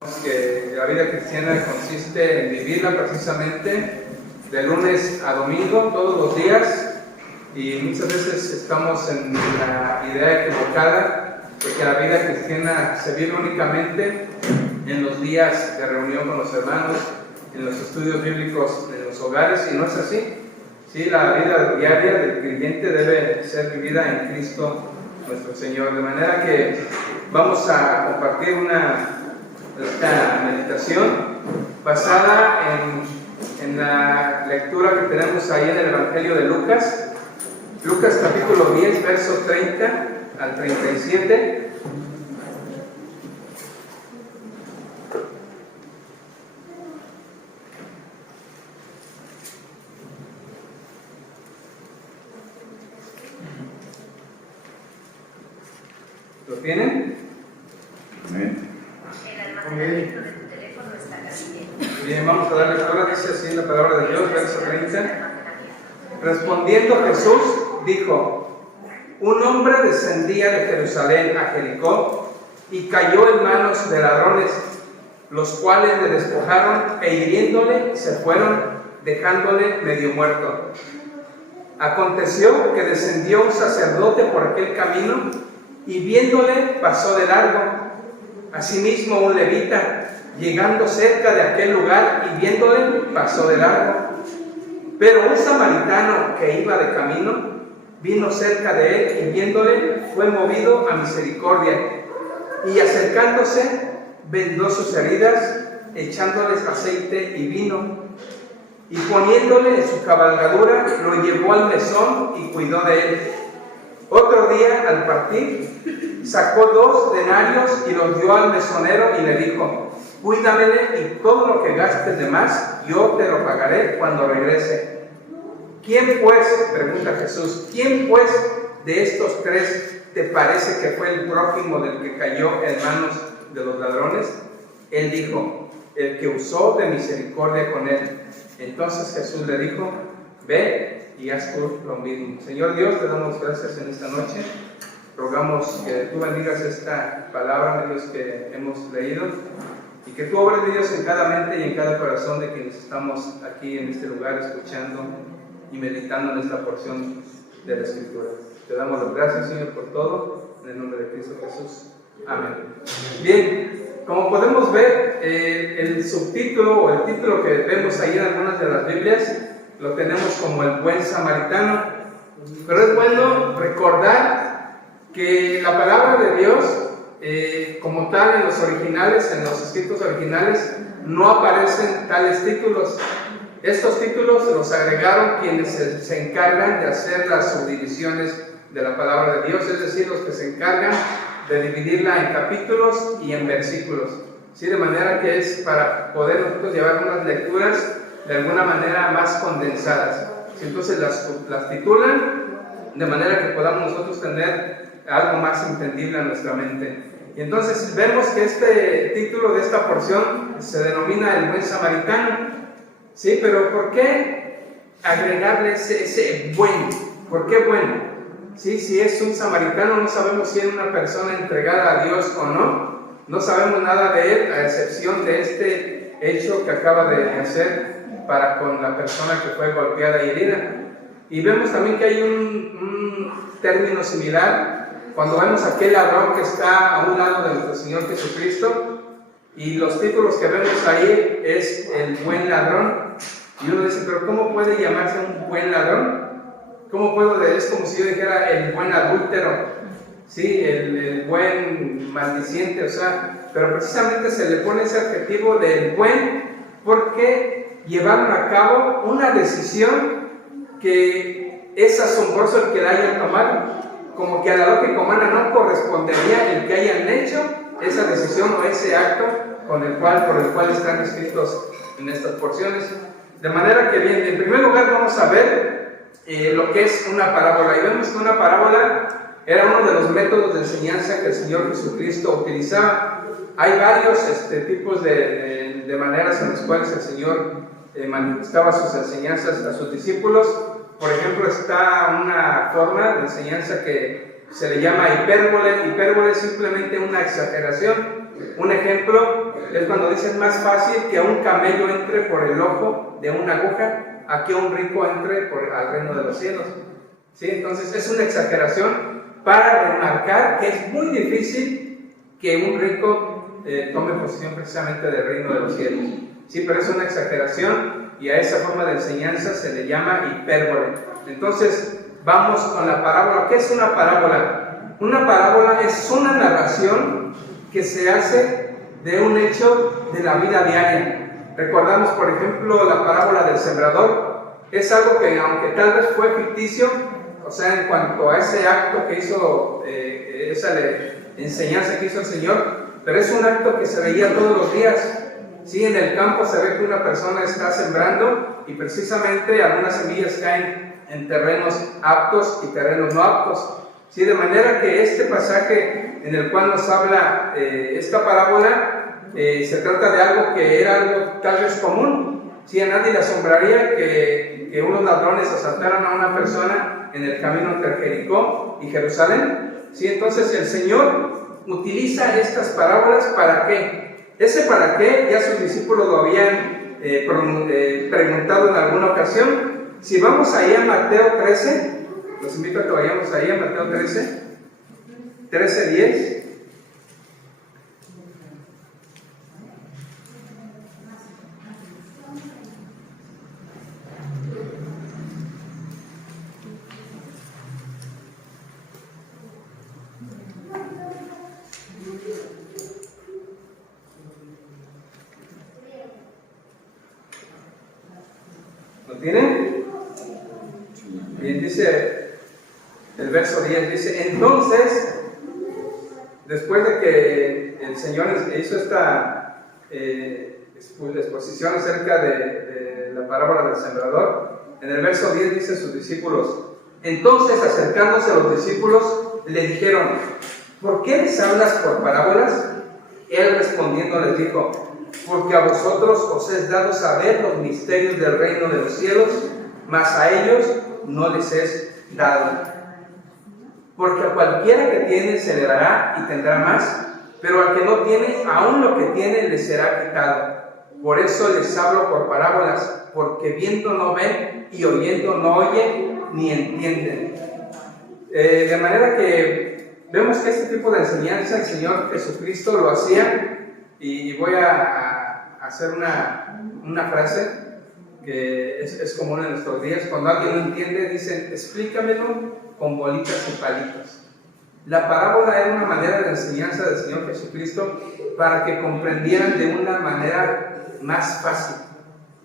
Que la vida cristiana consiste en vivirla precisamente de lunes a domingo, todos los días, y muchas veces estamos en la idea equivocada de que la vida cristiana se vive únicamente en los días de reunión con los hermanos, en los estudios bíblicos en los hogares, y no es así. Sí, la vida diaria del creyente debe ser vivida en Cristo nuestro Señor, de manera que vamos a compartir esta meditación basada en la lectura que tenemos ahí en el Evangelio de Lucas, Lucas capítulo 10, verso 30 al 37. ¿Lo tienen? Amén. Bien, vamos a dar lectura. Dice así la palabra de Dios, verso 30. Respondiendo Jesús, dijo: un hombre descendía de Jerusalén a Jericó y cayó en manos de ladrones, los cuales le despojaron e hiriéndole se fueron, dejándole medio muerto. Aconteció que descendió un sacerdote por aquel camino y viéndole pasó de largo. Asimismo un levita, llegando cerca de aquel lugar y viéndole, pasó de largo. Pero un samaritano que iba de camino, vino cerca de él y viéndole, fue movido a misericordia. Y acercándose, vendó sus heridas, echándoles aceite y vino. Y poniéndole en su cabalgadura, lo llevó al mesón y cuidó de él. Otro día, al partir, sacó 2 denarios y los dio al mesonero y le dijo: cuídamele y todo lo que gastes de más, yo te lo pagaré cuando regrese. ¿Quién pues, pregunta Jesús, quién pues de estos 3 te parece que fue el prójimo del que cayó en manos de los ladrones? Él dijo: el que usó de misericordia con él. Entonces Jesús le dijo: ve y haz tú lo mismo. Señor Dios, te damos gracias en esta noche. Rogamos que tú bendigas esta palabra, Dios, que hemos leído, y que tú obres, Dios, en cada mente y en cada corazón de quienes estamos aquí en este lugar escuchando y meditando en esta porción de la Escritura. Te damos las gracias, Señor, por todo, en el nombre de Cristo Jesús. Amén. Bien, como podemos ver, el subtítulo o el título que vemos ahí en algunas de las Biblias lo tenemos como el buen samaritano, pero es bueno recordar que la palabra de Dios, como tal en los originales, en los escritos originales, no aparecen tales títulos. Estos títulos los agregaron quienes se encargan de hacer las subdivisiones de la palabra de Dios, es decir, los que se encargan de dividirla en capítulos y en versículos, ¿sí? De manera que es para poder nosotros llevar unas lecturas de alguna manera más condensadas. Entonces las titulan de manera que podamos nosotros tener algo más entendible a nuestra mente. Y entonces vemos que este título de esta porción se denomina el buen samaritano. ¿Sí? Pero ¿por qué agregarle ese buen? ¿Por qué bueno? ¿Sí? Si es un samaritano, no sabemos si es una persona entregada a Dios o no. No sabemos nada de él, a excepción de este hecho que acaba de hacer para con la persona que fue golpeada y herida. Y vemos también que hay un término similar cuando vemos aquel ladrón que está a un lado de nuestro Señor Jesucristo, y los títulos que vemos ahí es el buen ladrón. Y uno dice: pero ¿cómo puede llamarse un buen ladrón? ¿Cómo puedo? Es como si yo dijera el buen adúltero, ¿sí? El buen maldiciente, o sea, pero precisamente se le pone ese adjetivo del buen porque llevaron a cabo una decisión que es asombroso el que la hayan tomado, como que a la lógica humana no correspondería el que hayan hecho esa decisión o ese acto por el cual están escritos en estas porciones. De manera que, bien, en primer lugar vamos a ver lo que es una parábola, y vemos que una parábola era uno de los métodos de enseñanza que el Señor Jesucristo utilizaba. Hay varios tipos de maneras en las cuales el Señor manifestaba sus enseñanzas a sus discípulos. Por ejemplo, está una forma de enseñanza que se le llama hipérbole. Hipérbole es simplemente una exageración. Un ejemplo es cuando dice: es más fácil que un camello entre por el ojo de una aguja a que un rico entre al reino de los cielos. ¿Sí? Entonces es una exageración para remarcar que es muy difícil que un rico tome posesión precisamente del reino de los cielos. Sí, pero es una exageración y a esa forma de enseñanza se le llama hipérbole. Entonces vamos con la parábola. ¿Qué es una parábola? Una parábola es una narración que se hace de un hecho de la vida diaria. Recordamos, por ejemplo, la parábola del sembrador. Es algo que, aunque tal vez fue ficticio, o sea, en cuanto a ese acto que hizo, esa enseñanza que hizo el Señor, pero es un acto que se veía todos los días. Sí, en el campo se ve que una persona está sembrando y precisamente algunas semillas caen en terrenos aptos y terrenos no aptos. Sí, de manera que este pasaje en el cual nos habla esta parábola se trata de algo que era algo tal vez común. Sí, a nadie le asombraría que unos ladrones asaltaran a una persona en el camino entre Jericó y Jerusalén. Sí, entonces el Señor utiliza estas parábolas ¿para qué? Ese para qué ya sus discípulos lo habían preguntado en alguna ocasión. Si vamos ahí a Mateo 13, los invito a que vayamos ahí a Mateo 13, 13:10. ¿Lo tienen? Bien, dice el verso 10, dice: entonces, después de que el Señor hizo esta exposición acerca de la parábola del sembrador, en el verso 10 dice sus discípulos: entonces, acercándose a los discípulos, le dijeron: ¿por qué les hablas por parábolas? Él respondiendo les dijo: porque a vosotros os es dado saber los misterios del reino de los cielos, mas a ellos no les es dado. Porque a cualquiera que tiene se le dará y tendrá más, pero al que no tiene, aún lo que tiene le será quitado. Por eso les hablo por parábolas, porque viendo no ven y oyendo no oyen ni entienden. De manera que vemos que este tipo de enseñanza el Señor Jesucristo lo hacía. Y voy a hacer una frase que es común en nuestros días. Cuando alguien no entiende, dicen: explícamelo con bolitas y palitos. La parábola era una manera de enseñanza del Señor Jesucristo para que comprendieran de una manera más fácil.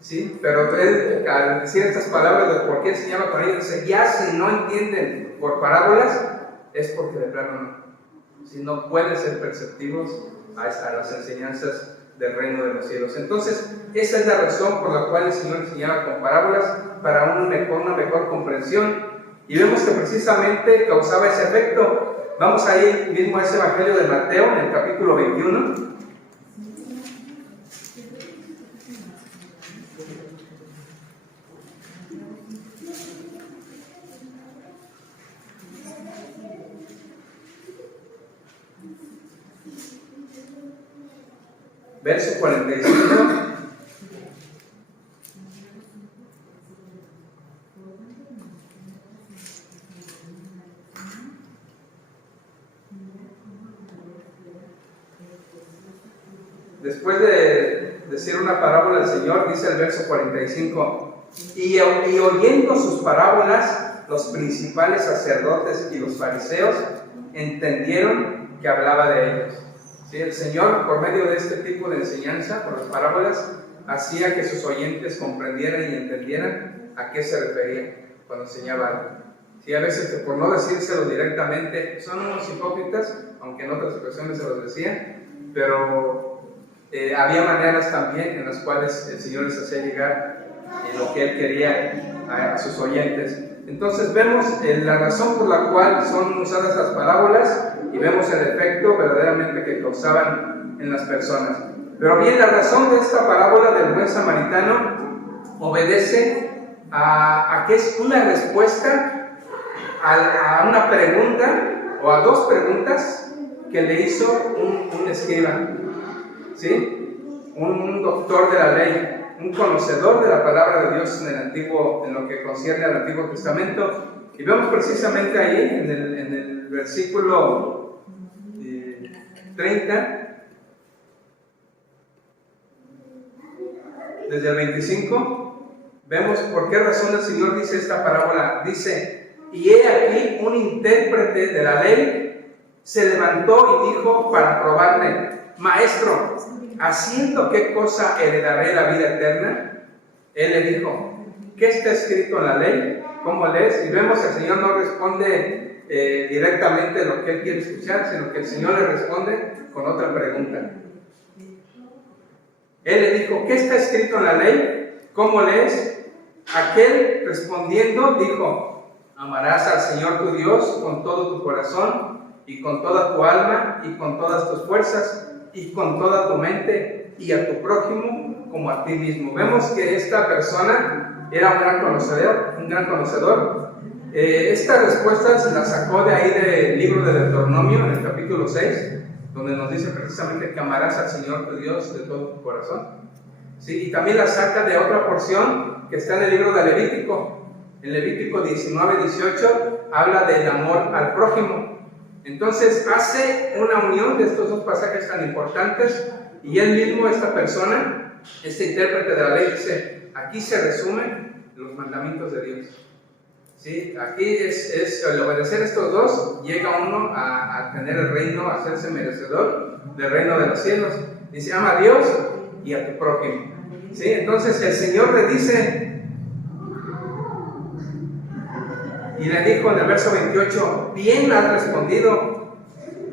¿Sí? Pero él, al decir estas palabras de por qué enseñaba con ellos, dice: ya si no entienden por parábolas, es porque de plano no. Si no pueden ser perceptivos a las enseñanzas del reino de los cielos. Entonces, esa es la razón por la cual el Señor enseñaba con parábolas, para una mejor comprensión, y vemos que precisamente causaba ese efecto. Vamos a ir mismo a ese Evangelio de Mateo, en el capítulo 21. Verso 45. Después de decir una parábola el Señor, dice el verso 45: y oyendo sus parábolas, los principales sacerdotes y los fariseos entendieron que hablaba de ellos. ¿Sí? El Señor, por medio de este tipo de enseñanza, por las parábolas, hacía que sus oyentes comprendieran y entendieran a qué se refería cuando enseñaba algo. Sí, a veces, que por no decírselo directamente, son unos hipócritas, aunque en otras ocasiones se los decía, pero había maneras también en las cuales el Señor les hacía llegar lo que Él quería a sus oyentes. Entonces vemos la razón por la cual son usadas las parábolas y vemos el efecto verdaderamente que causaban en las personas. Pero bien, la razón de esta parábola del buen samaritano obedece a que es una respuesta a una pregunta o a dos preguntas que le hizo un escriba, ¿sí? Un doctor de la ley, un conocedor de la palabra de Dios en lo que concierne al Antiguo Testamento. Y vemos precisamente ahí en el versículo 30, desde el 25, vemos por qué razón el Señor dice esta parábola. Dice: y he aquí un intérprete de la ley se levantó y dijo para probarle: Maestro, ¿haciendo qué cosa heredaré la vida eterna? Él le dijo: ¿qué está escrito en la ley? ¿Cómo lees? Y vemos que el Señor no responde directamente lo que él quiere escuchar, sino que el Señor le responde con otra pregunta. Él le dijo: ¿qué está escrito en la ley? ¿Cómo lees? Aquel respondiendo dijo: amarás al Señor tu Dios con todo tu corazón y con toda tu alma y con todas tus fuerzas y con toda tu mente, y a tu prójimo como a ti mismo. Vemos que esta persona era un gran conocedor. Esta respuesta se la sacó de ahí del libro de Deuteronomio, en el capítulo 6, donde nos dice precisamente que amarás al Señor tu Dios de todo tu corazón. ¿Sí? Y también la saca de otra porción que está en el libro de Levítico. En Levítico 19-18 habla del amor al prójimo. Entonces hace una unión de estos dos pasajes tan importantes, y él mismo, esta persona, este intérprete de la ley, dice: aquí se resumen los mandamientos de Dios. ¿Sí? Aquí es el obedecer estos dos, llega uno a tener el reino, a hacerse merecedor del reino de los cielos. Dice: ama a Dios y a tu prójimo. ¿Sí? Entonces el Señor le dice, y le dijo en el verso 28: bien has respondido,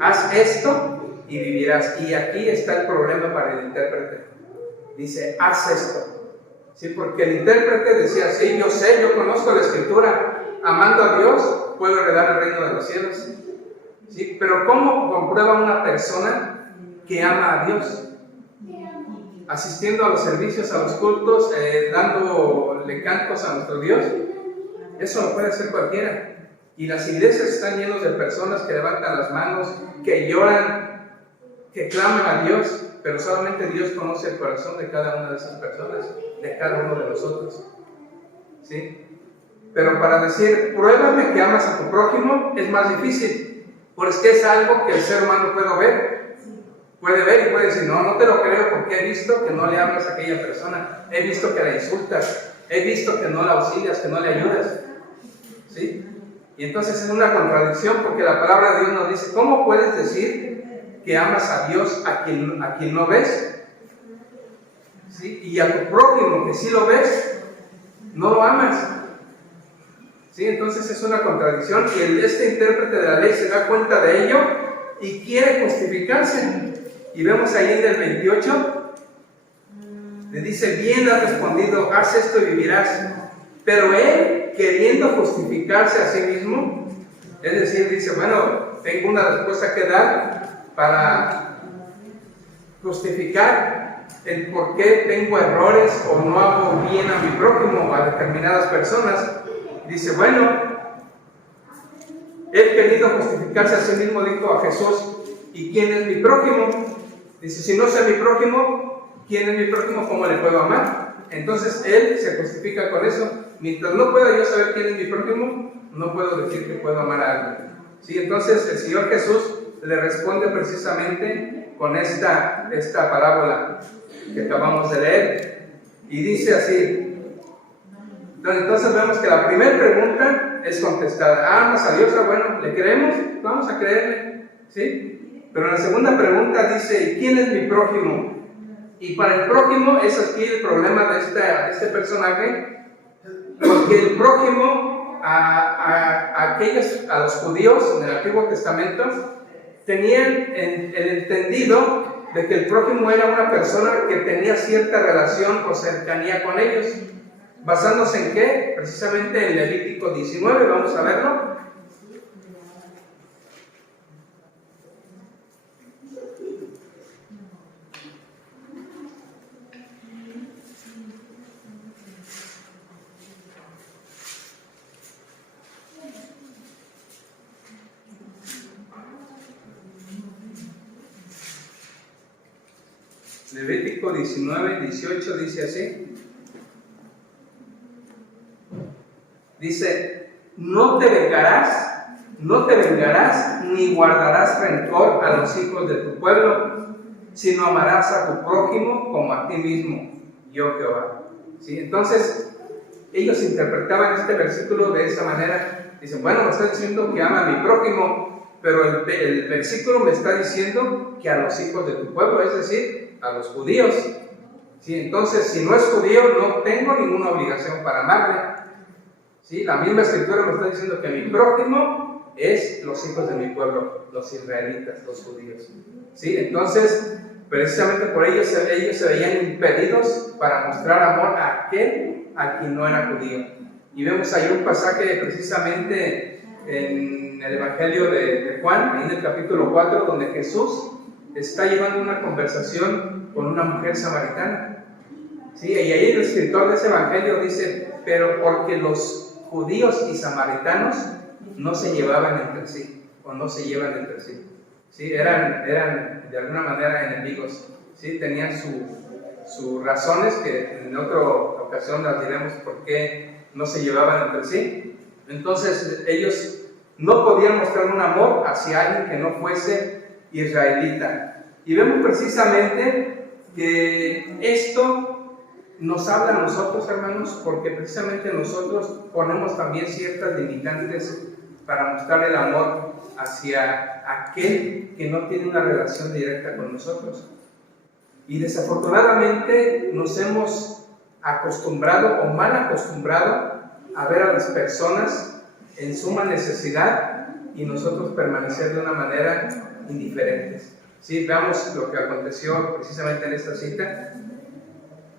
haz esto y vivirás. Y aquí está el problema para el intérprete. Dice: haz esto. ¿Sí? Porque el intérprete decía: sí, yo sé, yo conozco la Escritura, amando a Dios puedo heredar el reino de los cielos. ¿Sí? Pero ¿cómo comprueba una persona que ama a Dios? Asistiendo a los servicios, a los cultos, dándole cantos a nuestro Dios. Eso lo puede hacer cualquiera. Y las iglesias están llenas de personas que levantan las manos, que lloran, que claman a Dios, pero solamente Dios conoce el corazón de cada una de esas personas, de cada uno de nosotros. ¿Sí? Pero para decir: pruébame que amas a tu prójimo, es más difícil, porque es algo que el ser humano puede ver y puede decir: no, no te lo creo, porque he visto que no le hablas a aquella persona, he visto que la insultas, he visto que no la auxilias, que no le ayudas. ¿Sí? Y entonces es una contradicción, porque la palabra de Dios nos dice: ¿cómo puedes decir que amas a Dios a quien no ves? ¿Sí? Y a tu prójimo, que sí lo ves, no lo amas. ¿Sí? Entonces es una contradicción, y este intérprete de la ley se da cuenta de ello y quiere justificarse. Y vemos ahí en el 28, le dice: bien has respondido, haz esto y vivirás. Pero él, queriendo justificarse a sí mismo, es decir, dice: bueno, tengo una respuesta que dar para justificar el por qué tengo errores o no hago bien a mi prójimo o a determinadas personas. Dice: bueno, él, queriendo justificarse a sí mismo, dijo a Jesús: ¿y quién es mi prójimo? Dice: si no sé mi prójimo, ¿quién es mi prójimo? ¿Cómo le puedo amar? Entonces él se justifica con eso. Mientras no pueda yo saber quién es mi prójimo, no puedo decir que puedo amar a alguien. ¿Sí? Entonces el Señor Jesús le responde precisamente con esta parábola que acabamos de leer, y dice así. Entonces vemos que la primera pregunta es contestada: ¿amas a Dios? Bueno, ¿le creemos? Vamos a creerle. ¿Sí? Pero en la segunda pregunta dice: ¿y quién es mi prójimo? Y para el prójimo es aquí el problema de este personaje, porque el prójimo a los judíos en el Antiguo Testamento tenían el entendido de que el prójimo era una persona que tenía cierta relación o cercanía con ellos. ¿Basándose en qué? Precisamente en Levítico 19, vamos a verlo. Levítico 19, 18 dice así. Dice, no te vengarás ni guardarás rencor a los hijos de tu pueblo, sino amarás a tu prójimo como a ti mismo, yo Jehová. ¿Sí? Entonces, ellos interpretaban este versículo de esa manera. Dicen, bueno, me está diciendo que ama a mi prójimo, pero el versículo me está diciendo que a los hijos de tu pueblo, es decir, a los judíos. ¿Sí? Entonces, si no es judío, no tengo ninguna obligación para amarle. ¿Sí? La misma escritura me está diciendo que mi prójimo es los hijos de mi pueblo, los israelitas, los judíos. ¿Sí? Entonces, precisamente por ellos se veían impedidos para mostrar amor a aquel a quien no era judío. Y vemos ahí un pasaje precisamente en el Evangelio de Juan, en el capítulo 4, donde Jesús está llevando una conversación con una mujer samaritana. ¿Sí? Y ahí el escritor de ese Evangelio dice, pero porque los judíos y samaritanos no se llevaban entre sí, o no se llevan entre sí. ¿Sí? Eran de alguna manera enemigos. ¿Sí? Tenían sus razones, que en otra ocasión las diremos por qué no se llevaban entre sí. Entonces ellos no podían mostrar un amor hacia alguien que no fuese israelita. Y vemos precisamente que esto nos habla a nosotros, hermanos, porque precisamente nosotros ponemos también ciertas limitantes para mostrar el amor hacia aquel que no tiene una relación directa con nosotros. Y desafortunadamente nos hemos acostumbrado o mal acostumbrado a ver a las personas en suma necesidad y nosotros permanecer de una manera indiferentes. ¿Sí? Veamos lo que aconteció precisamente en esta cita.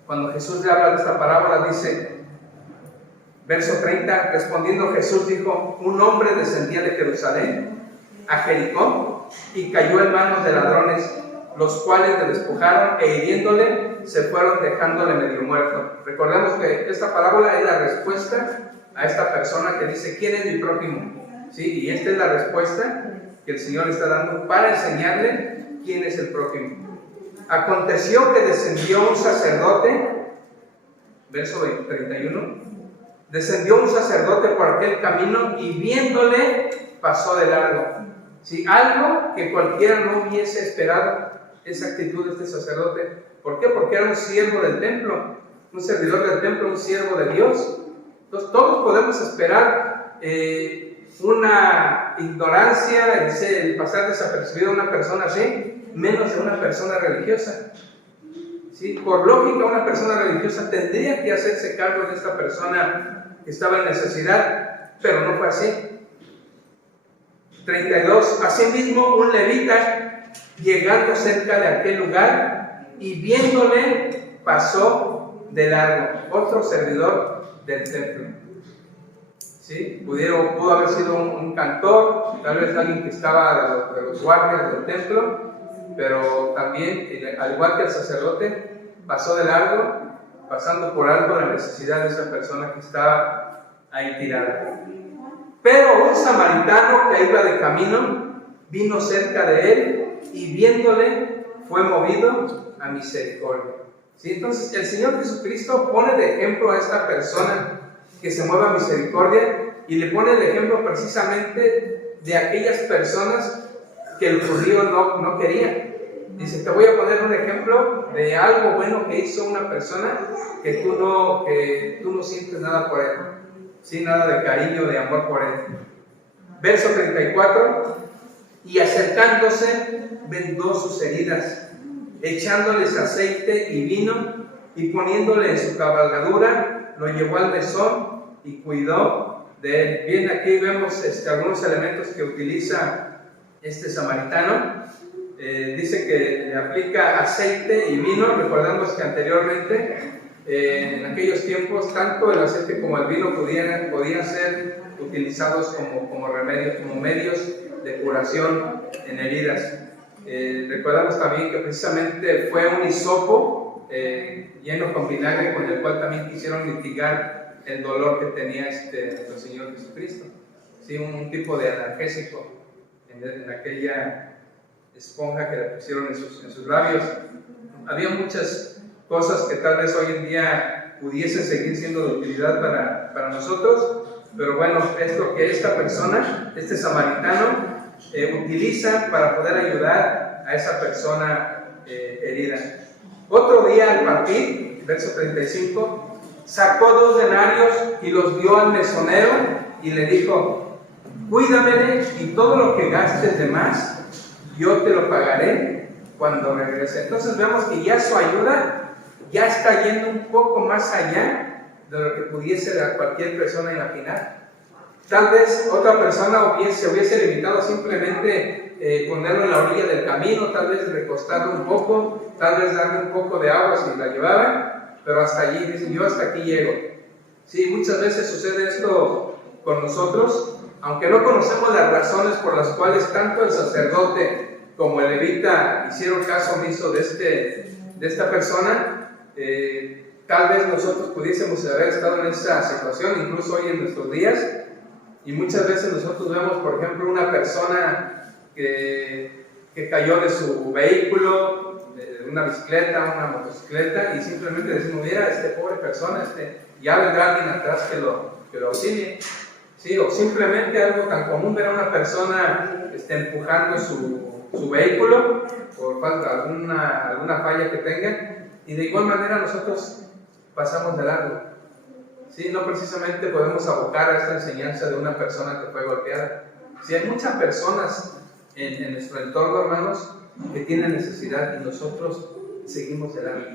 Cuando Jesús le habla de esta parábola, dice, verso 30, respondiendo Jesús dijo, un hombre descendía de Jerusalén a Jericó y cayó en manos de ladrones, los cuales le despojaron e hiriéndole se fueron dejándole medio muerto. Recordemos que esta parábola es la respuesta a esta persona que dice, ¿quién es mi prójimo? ¿Sí? Y esta es la respuesta que el Señor está dando para enseñarle quién es el prójimo. Aconteció que descendió un sacerdote, verso 31, descendió un sacerdote por aquel camino y viéndole pasó de largo. ¿Sí? Algo que cualquiera no hubiese esperado, esa actitud de este sacerdote. ¿Por qué? Porque era un siervo del templo, un servidor del templo, un siervo de Dios. Entonces todos podemos esperar una ignorancia, el pasar desapercibido a una persona así, menos de una persona religiosa. ¿Sí? Por lógica, una persona religiosa tendría que hacerse cargo de esta persona que estaba en necesidad, pero no fue así. 32. Asimismo, un levita, llegando cerca de aquel lugar y viéndole, pasó de largo. Otro servidor del templo. ¿Sí? Pudo haber sido un cantor, tal vez alguien que estaba de los guardias del templo, pero también, al igual que el sacerdote, pasó de largo, pasando por alto la necesidad de esa persona que estaba ahí tirada. Pero un samaritano que iba de camino vino cerca de él y viéndole fue movido a misericordia. ¿Sí? Entonces el Señor Jesucristo pone de ejemplo a esta persona que se mueve a misericordia y le pone el ejemplo precisamente de aquellas personas que el judío no quería. Dice, te voy a poner un ejemplo de algo bueno que hizo una persona que tú no sientes nada por él, ¿sí? Nada de cariño, de amor por él. Verso 34, y acercándose vendó sus heridas, echándoles aceite y vino, y poniéndole en su cabalgadura, lo llevó al mesón y cuidó de él. Bien, aquí vemos algunos elementos que utiliza este samaritano. Dice que le aplica aceite y vino. Recordemos que anteriormente, en aquellos tiempos, tanto el aceite como el vino podían ser utilizados como remedios, como medios de curación en heridas. Recordamos también que precisamente fue un hisopo lleno con vinagre, con el cual también quisieron mitigar el dolor que tenía nuestro Señor Jesucristo. ¿Sí? Un tipo de analgésico en aquella esponja que le pusieron en sus labios. Había muchas cosas que tal vez hoy en día pudiesen seguir siendo de utilidad para nosotros, pero bueno, es lo que esta persona, este samaritano, utiliza para poder ayudar a esa persona herida. Otro día al partir, verso 35, sacó 2 denarios y los dio al mesonero y le dijo: cuídame y todo lo que gastes de más, yo te lo pagaré cuando regrese. Entonces vemos que ya su ayuda ya está yendo un poco más allá de lo que pudiese a cualquier persona imaginar. Tal vez otra persona se hubiese limitado a simplemente ponerlo en la orilla del camino, tal vez recostarlo un poco, tal vez darle un poco de agua si la llevara, pero hasta allí, dicen, yo hasta aquí llego. Sí, muchas veces sucede esto con nosotros, aunque no conocemos las razones por las cuales tanto el sacerdote como el levita hicieron caso omiso de esta persona. Tal vez nosotros pudiésemos haber estado en esa situación, incluso hoy en nuestros días, y muchas veces nosotros vemos, por ejemplo, una persona que cayó de su vehículo, de una bicicleta, una motocicleta, y simplemente decimos: mira, pobre persona, ya vendrá alguien atrás que lo auxilie. Sí, o simplemente algo tan común, ver a una persona empujando su vehículo por falta alguna falla que tenga, y de igual manera nosotros pasamos de largo. Sí, no precisamente podemos abocar a esta enseñanza de una persona que fue golpeada. Sí, hay muchas personas en nuestro entorno, hermanos, que tienen necesidad y nosotros seguimos de largo.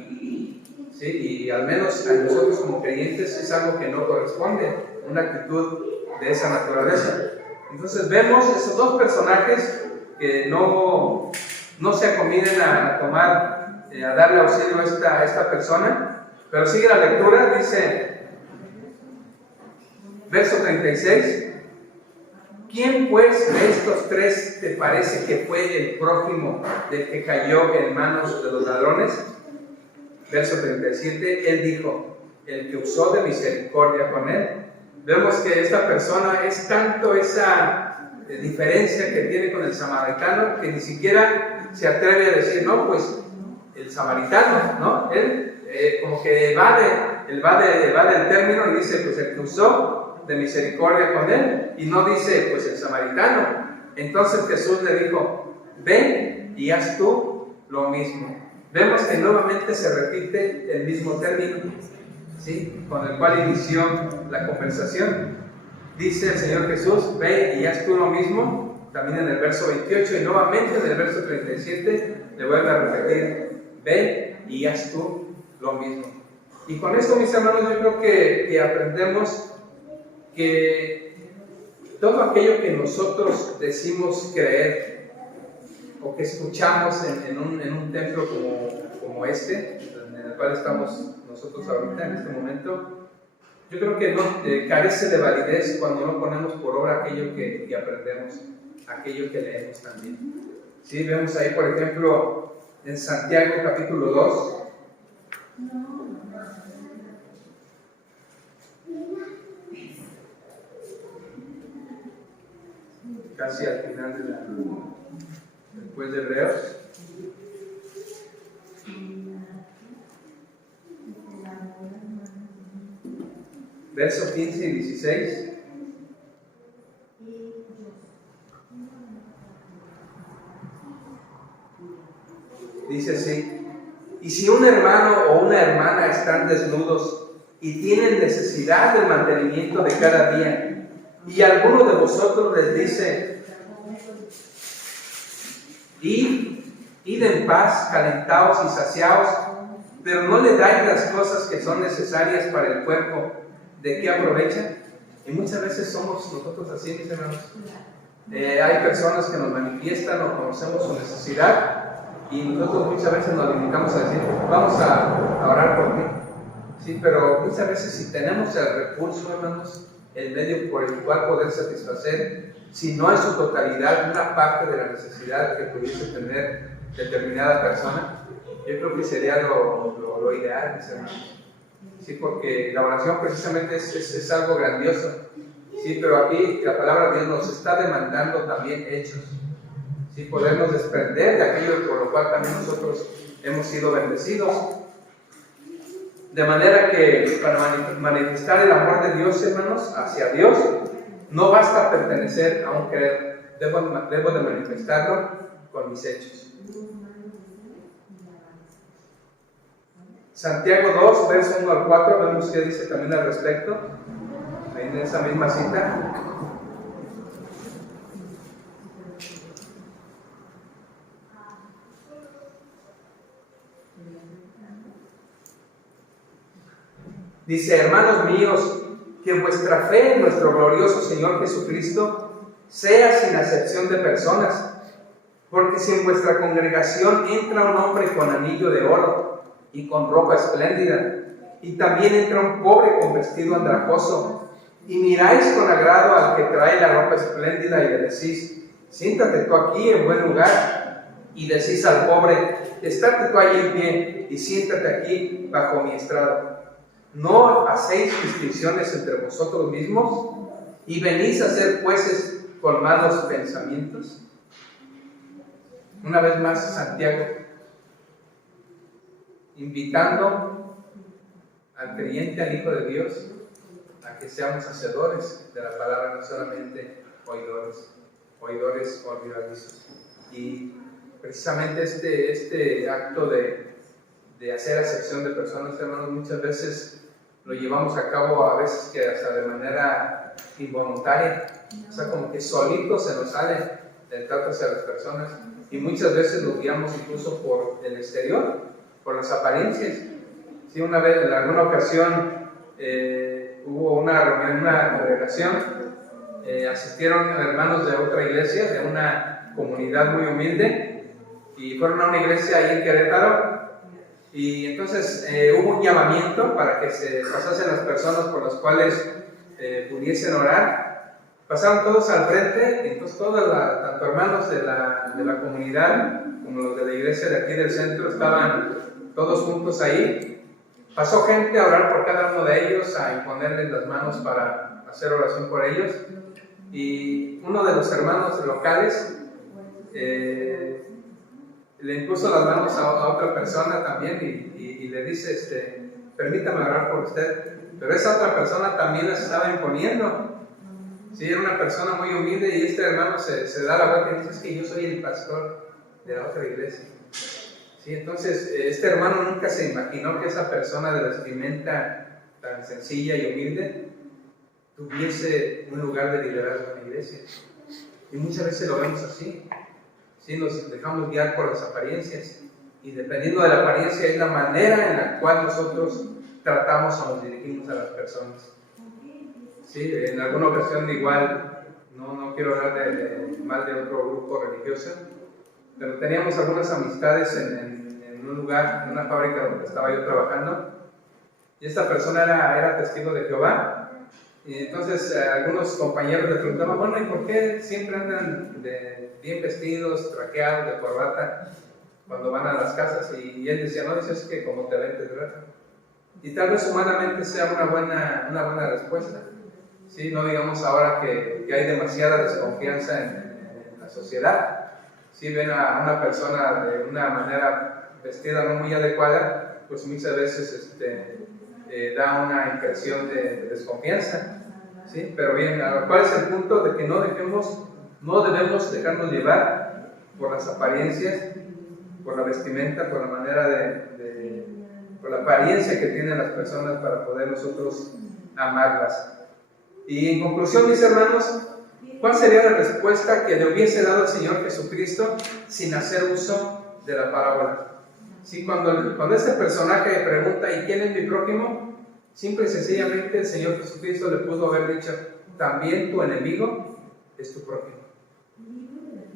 Sí, y al menos a nosotros como creyentes es algo que no corresponde, una actitud de esa naturaleza. Entonces vemos esos 2 personajes que no se acomiden a tomar, a darle auxilio a esta persona, pero sigue la lectura, dice, verso 36, ¿quién pues de estos 3 te parece que fue el prójimo del que cayó en manos de los ladrones? Verso 37, él dijo: el que usó de misericordia con él. Vemos que esta persona es tanto esa diferencia que tiene con el samaritano que ni siquiera se atreve a decir: no, pues el samaritano, ¿no? Él como que evade el término y dice: pues el que usó de misericordia con él, y no dice pues el samaritano. Entonces Jesús le dijo: ven y haz tú lo mismo. Vemos que nuevamente se repite el mismo término, ¿sí?, con el cual inició la conversación. Dice el Señor Jesús: ve y haz tú lo mismo, también en el verso 28, y nuevamente en el verso 37 le vuelve a repetir: ve y haz tú lo mismo. Y con esto, mis hermanos, yo creo que aprendemos que todo aquello que nosotros decimos creer o que escuchamos en un templo como este, en el cual estamos nosotros ahorita en este momento, yo creo que no carece de validez cuando no ponemos por obra aquello que aprendemos, aquello que leemos también. ¿Sí? Vemos ahí, por ejemplo, en Santiago capítulo 2, casi al final después de Hebreos. Versos 15 y 16. Dice así: y si un hermano o una hermana están desnudos y tienen necesidad del mantenimiento de cada día, y alguno de vosotros les dice: id en paz, calentaos y saciaos, pero no le dais las cosas que son necesarias para el cuerpo, ¿de qué aprovechan? Y muchas veces somos nosotros así, mis hermanos. Hay personas que nos manifiestan o conocemos su necesidad, y nosotros muchas veces nos limitamos a decir: vamos a orar por ti. Sí, pero muchas veces, si tenemos el recurso, hermanos, el medio por el cual poder satisfacer, si no en su totalidad, una parte de la necesidad que pudiese tener determinada persona, yo creo que sería lo ideal, mis hermanos. Sí, porque la oración precisamente es algo grandioso. Sí, pero aquí la palabra de Dios nos está demandando también hechos. Sí, podernos desprender de aquello por lo cual también nosotros hemos sido bendecidos. De manera que para manifestar el amor de Dios, hermanos, hacia Dios, no basta pertenecer a un creer, debo de manifestarlo con mis hechos. Santiago 2, verso 1 al 4, vemos qué dice también al respecto, ahí en esa misma cita. Dice: hermanos míos, que vuestra fe en nuestro glorioso Señor Jesucristo sea sin acepción de personas, porque si en vuestra congregación entra un hombre con anillo de oro y con ropa espléndida, y también entra un pobre con vestido andrajoso, y miráis con agrado al que trae la ropa espléndida y le decís: siéntate tú aquí en buen lugar, y decís al pobre: estate tú allí en pie y siéntate aquí bajo mi estrado, ¿no hacéis distinciones entre vosotros mismos y venís a ser jueces con malos pensamientos? Una vez más, Santiago, invitando al creyente, al Hijo de Dios, a que seamos hacedores de la palabra, no solamente oidores olvidadizos. Y precisamente este acto de hacer acepción de personas, hermanos, muchas veces lo llevamos a cabo, a veces que hasta de manera involuntaria, o sea, como que solito se nos sale el trato hacia las personas, y muchas veces lo guiamos incluso por el exterior, por las apariencias. Sí, una vez, en alguna ocasión, hubo una reunión, una congregación, asistieron hermanos de otra iglesia, de una comunidad muy humilde, y fueron a una iglesia ahí en Querétaro. Y entonces hubo un llamamiento para que se pasasen las personas por las cuales pudiesen orar. Pasaron todos al frente, y entonces tanto hermanos de la comunidad como los de la iglesia de aquí del centro estaban todos juntos ahí. Pasó gente a orar por cada uno de ellos, a imponerles las manos para hacer oración por ellos. Y uno de los hermanos locales le impuso las manos a otra persona también y le dice: permítame orar por usted. Pero esa otra persona también las estaba imponiendo. Sí, era una persona muy humilde, y este hermano se da la vuelta y dice: es que yo soy el pastor de la otra iglesia. Sí, entonces este hermano nunca se imaginó que esa persona de vestimenta tan sencilla y humilde tuviese un lugar de liderazgo en la iglesia. Y muchas veces lo vemos así. Sí, nos dejamos guiar por las apariencias, y dependiendo de la apariencia es la manera en la cual nosotros tratamos o nos dirigimos a las personas. Sí, en alguna ocasión igual, no quiero hablar mal de otro grupo religioso, pero teníamos algunas amistades en un lugar, en una fábrica donde estaba yo trabajando, y esta persona era testigo de Jehová. Y entonces algunos compañeros le preguntaban: bueno, ¿y por qué siempre andan bien vestidos, trajeados, de corbata, cuando van a las casas? Y él decía: no, es que como te ven, te tratan. Y tal vez humanamente sea una buena respuesta. ¿Sí? No digamos ahora que hay demasiada desconfianza en la sociedad. Si ven a una persona de una manera vestida no muy adecuada, pues muchas veces da una impresión de desconfianza. ¿Sí? Pero bien, ¿cuál es el punto? De que no debemos dejarnos llevar por las apariencias, por la vestimenta, por la manera por la apariencia que tienen las personas para poder nosotros amarlas. Y en conclusión, mis hermanos, ¿cuál sería la respuesta que le hubiese dado el Señor Jesucristo sin hacer uso de la parábola? ¿Sí? Cuando este personaje pregunta: ¿y quién es mi prójimo? Simple y sencillamente el Señor Jesucristo le pudo haber dicho: también tu enemigo es tu prójimo.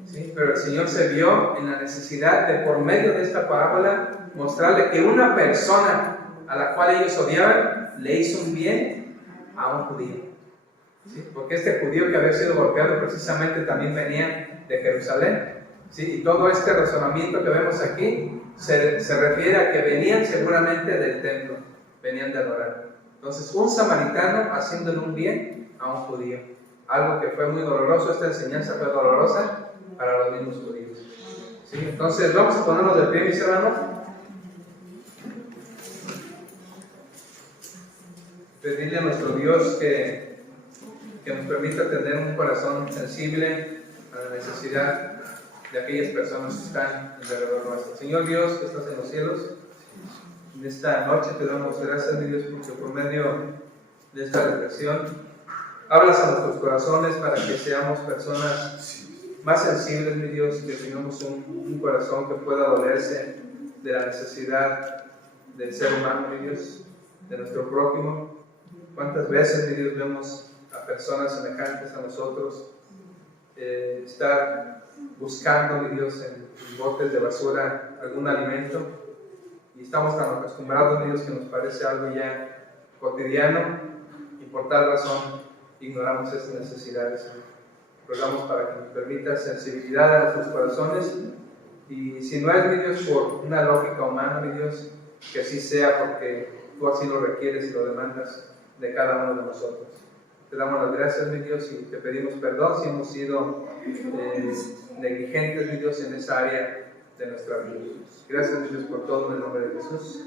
¿Sí? Pero el Señor se vio en la necesidad de, por medio de esta parábola, mostrarle que una persona a la cual ellos odiaban le hizo un bien a un judío. ¿Sí? Porque este judío que había sido golpeado precisamente también venía de Jerusalén. ¿Sí? Y todo este razonamiento que vemos aquí se refiere a que venían seguramente del templo, venían de adorar. Entonces, un samaritano haciéndole un bien a un judío, algo que fue muy doloroso. Esta enseñanza fue dolorosa para los mismos judíos. ¿Sí? Entonces, vamos a ponernos de pie, mis hermanos, pedirle a nuestro Dios que nos permita tener un corazón sensible a la necesidad de aquellas personas que están alrededor nuestro. Señor Dios, que estás en los cielos, en esta noche te damos gracias, mi Dios, porque por medio de esta reflexión hablas a nuestros corazones para que seamos personas más sensibles, mi Dios, que tengamos un corazón que pueda dolerse de la necesidad del ser humano, mi Dios, de nuestro prójimo. ¿Cuántas veces, mi Dios, vemos a personas semejantes a nosotros estar buscando, mi Dios, en botes de basura algún alimento, y estamos tan acostumbrados, mi Dios, que nos parece algo ya cotidiano, y por tal razón ignoramos esas necesidades, Señor. Rogamos para que nos permita sensibilidad a nuestros corazones, y si no es, mi Dios, por una lógica humana, mi Dios, que así sea, porque tú así lo requieres y lo demandas de cada uno de nosotros. Te damos las gracias, mi Dios, y te pedimos perdón si hemos sido negligentes, mi Dios, en esa área de nuestra vida. Gracias, mi Dios, por todo en el nombre de Jesús.